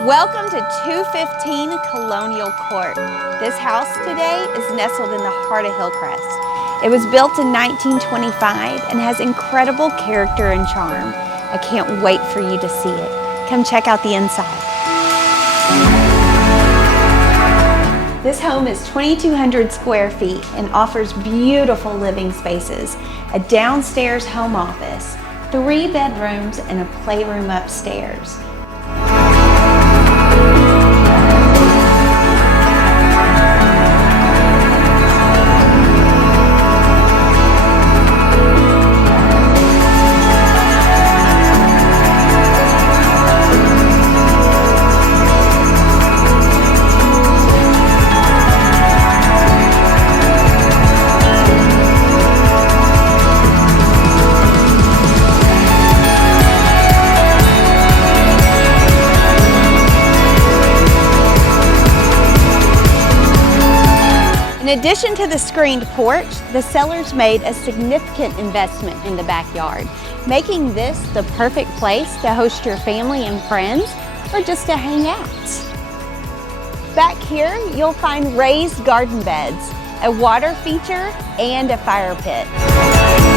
Welcome to 215 Colonial Court. This house today is nestled in the heart of Hillcrest. It was built in 1925 and has incredible character and charm. I can't wait for you to see it. Come check out the inside. This home is 2,200 square feet and offers beautiful living spaces, a downstairs home office, 3 bedrooms, and a playroom upstairs. In addition to the screened porch, the sellers made a significant investment in the backyard, making this the perfect place to host your family and friends or just to hang out. Back here, you'll find raised garden beds, a water feature, and a fire pit.